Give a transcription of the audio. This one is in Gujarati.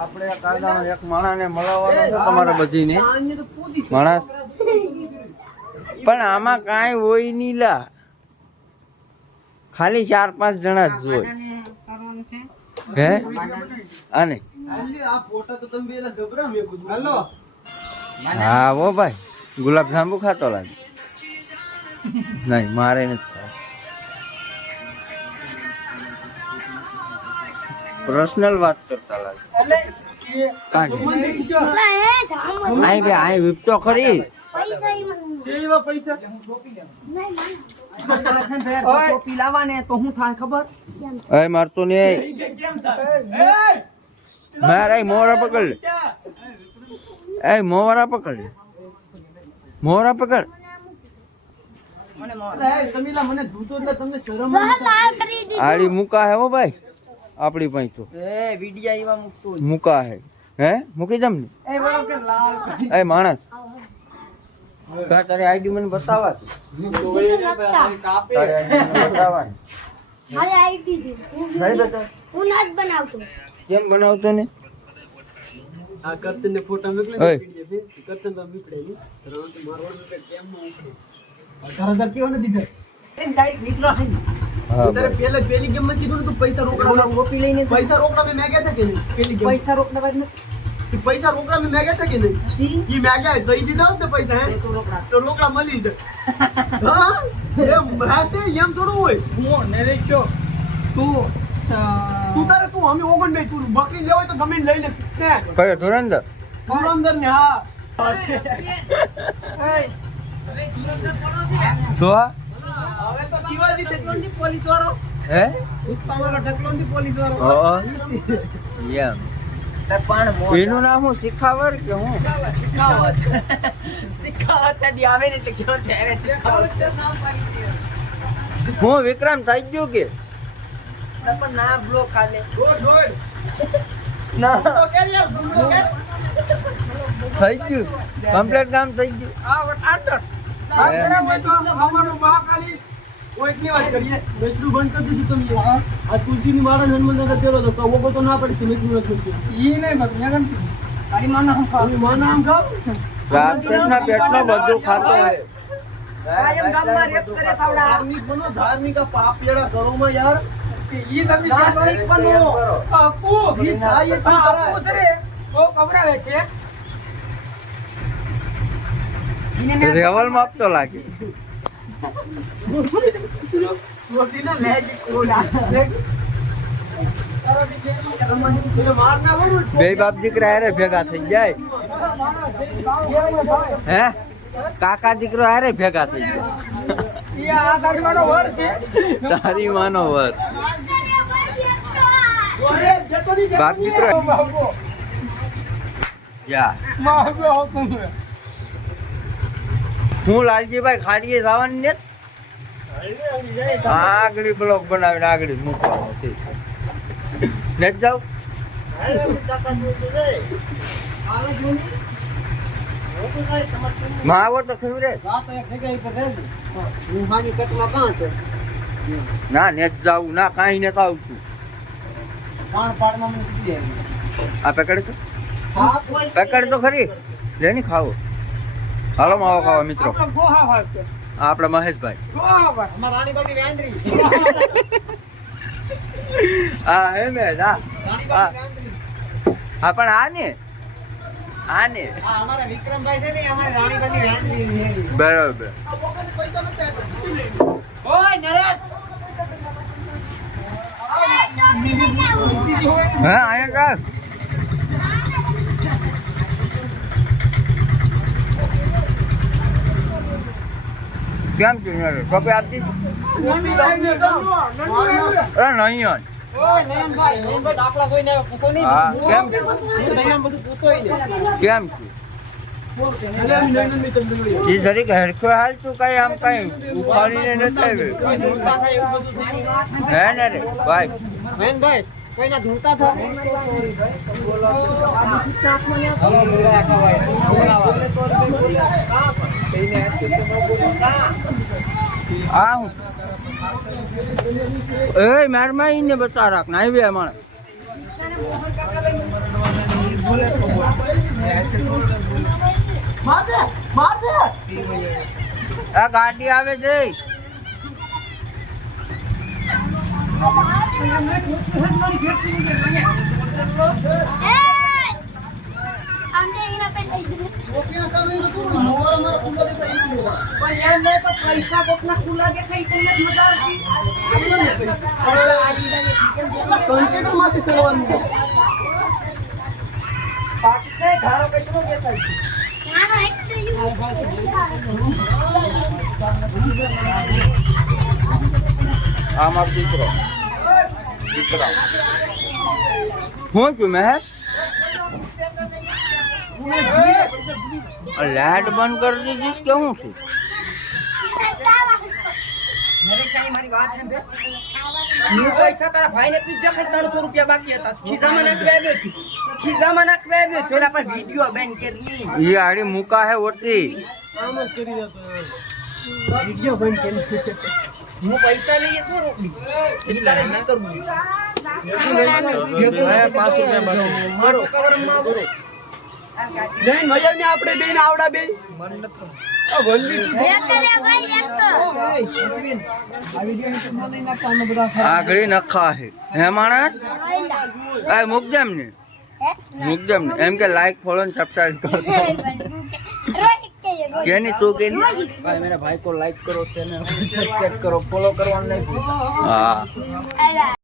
આપણે કાયદાનો એક માણસને મળવાનો છે તમારે બધીને માણસ પણ આમાં કાંઈ હોય નહીં લા ખાલી 4-5 જણા જ જોઈ હે આને હા વો ભાઈ ગુલાબ જાંબુ ખાતો લાગે નહીં મારે નથી पर्सनल बात करता लागे आई बे आई विप तो खरी સેવા પૈસા ટોપી લાવવાને તો હું થાય ખબર એ મારતો ને માર એ મોરા પકડ લે એ મોરા પકડ લે મોરા પકડ તમીલા મને દૂધો એટલે તમને શરમ આડી મુકા હે હો ભાઈ આપડી પાસે તો એ વિડિયા ઈવા મૂકતો મુકા હે હે મૂકી દમ ને એ વળો કે લાલ એ માણસ કા તારી આઈડી મને બતાવા તારી આઈડી મને બતાવા મારી આઈડી છે નહીં બતા હું નાચ બનાવતો કેમ બનાવતો ને આ કરશન ને ફોટો મોકલે ઓય. વિડિયો છે કરશન તો મીકડેલી તરત મારવાનો કે કેમ નો ઉખડે 18000 કેવો ને દીધા એ ડાયરેક્ટ નીકળો હે હા તારે પેલે પેલી ગેમ માં કીધું ને તું પૈસા રોકડા ગોપી લઈને પૈસા રોકડા મે માંગ્યા હતા કે નહીં પેલી ગેમ પૈસા રોકડા બાદ ઈ પૈસા રોકડા મે માંગ્યા હતા કે નહીં ઈ માંગ્યા દઈ દીધા ને પૈસા હે તો રોકડા મળી જાય હા એમ હશે એમ થોડું હોય હું નરેશો તું તારે તું અમે ઓગણ બે તું બકરી લેવો હોય તો ગમે લઈ લે ને કયો ધુરંધર ધુરંધર ને હા તો હવે તો શિવાજી ટેકનોલોજી પોલીસ વાળો હે પુષ્પાવાળો ટેકનોલોજી પોલીસ વાળો હા એમ એનું નામ હું શિખાવર કે હું શિખાવત આવે ને એટલે કેવો ત્યારે શિખાવત છે નામ પાડી હું વિક્રમ થઈ ગયું કે દે પણ ના બ્લો ખાલે દોડ ના તો કે યાર સમજો કે થઈ ગયું કમ્પ્લીટ કામ થઈ ગયું આ આટર કોઈકની વાત કરીએ બેટરું બંધ કરી દીધું તમે આ તુલસીની માળા હનુમાનનગર ચલો તો ઓગો તો ના પડી તમે નથી ઈ નહીં બગિયા ગમ તારી માના હમ ખાવ માના હમ ખાવ રાક્ષસના પેટનો બધું ખાતો હોય કાયમ ગામમાં રેપ કરે સાવડા ધાર્મિક બનો ધાર્મિક પાપ જેડા કરો માં યાર ઈ તમે ધાર્મિક બનો આપુ ઈ થાય એ આપુ છે ઓ કબરાવે છે રેવલ માં તો લાગે રોટી ના લેજી કોડા મારના વડું બે બાપ દીકરા હારે ભેગા થઈ જાય હે કાકા દીકરો હારે ભેગા થઈ જાય ઈ આ તારી માનો વડ છે તારી માનો વર ઓરે જતો ની બાપ દીકરો યા માગો હોતું હું લાલજીભાઈ ખાડીએ જવાની ને આગળ બ્લોક બનાવીને આગળ મૂકવાનો છે ને જાવ માવો તો ખરું રે ના ને જાવું ના કાંઈ ને આવતું આ પકડ તો પકડ તો ખરી લે ની ખાવો હાલો માવો ખાવા મિત્રો આપડા મહેશભાઈ હા હે ને હા હા પણ આને વિક્રમભાઈ છે ને અમારે રાણીબાની વેંદરી બરાબર ઓય નરેશ હા આયા કા કેમ છે કપે આપતી અરે નહીં ઓય નયનભાઈ દાખલા જોઈને આવ્યો પૂછો નહીં હા કેમ છે અહીંયા બધું પૂછો ઈ કેમ છે એ જરીક હરખો હાલ તું કઈ આમ કઈ ઉખાડીને નથી આવ્યો હે ને રે ભાઈ નયનભાઈ કોઈના ધૂળતા થો આ હું એ મારમાં ઈને બતા રાખ ના આવી માણ માર દે માર દે આ ગાડી આવે છે અમને એના પે લઈ દીધું. ટોપીના સામે તો તું મોર મારા કુંડો દેખાય નહીં પણ યાર મેં તો પૈસા કોકના ખુલ્લા દેખાય તમને જ મજા આવતી. કન્ટેનર માંથી સેવાનું પાકીટને ધારો કેટલો બેસાય છે. નાનો એક તો યુ. આ મારો દીકરો હું છું મેં લાઈટ બંધ કરી દીધીશ કે હું છું નરેશાની મારી વાત છે બે હું પૈસા તારા ભાઈને પિઝા ખાઈ 300 રૂપિયા બાકી હતા ખિસ્સામાં નાખવા આવ્યો છું ખિસ્સામાં નાખવા આવ્યો છું એના પર વિડિયો બેન કરી ये आड़ी मुका है होती આમ જ કરી જતો વિડિયો બંધ કરી હું પૈસા લઈએ શું રોકડી એની તારે ના કરવું મારો કવરમાં બોલો જૈન મજા ને આપણે બેન આવડા બે મન નતો આ વનવી એક કરે ભાઈ એક તો. आगड़ी नखा है हे माणस आ मुकजम ने मुकजम ने एम के लाइक फॉलो एंड सब्सक्राइब कर રોહિત કે રોહિત. केनी तू केनी भाई मेरे भाई को लाइक करो चैनल सब्सक्राइब करो फॉलो करो नहीं हां અલા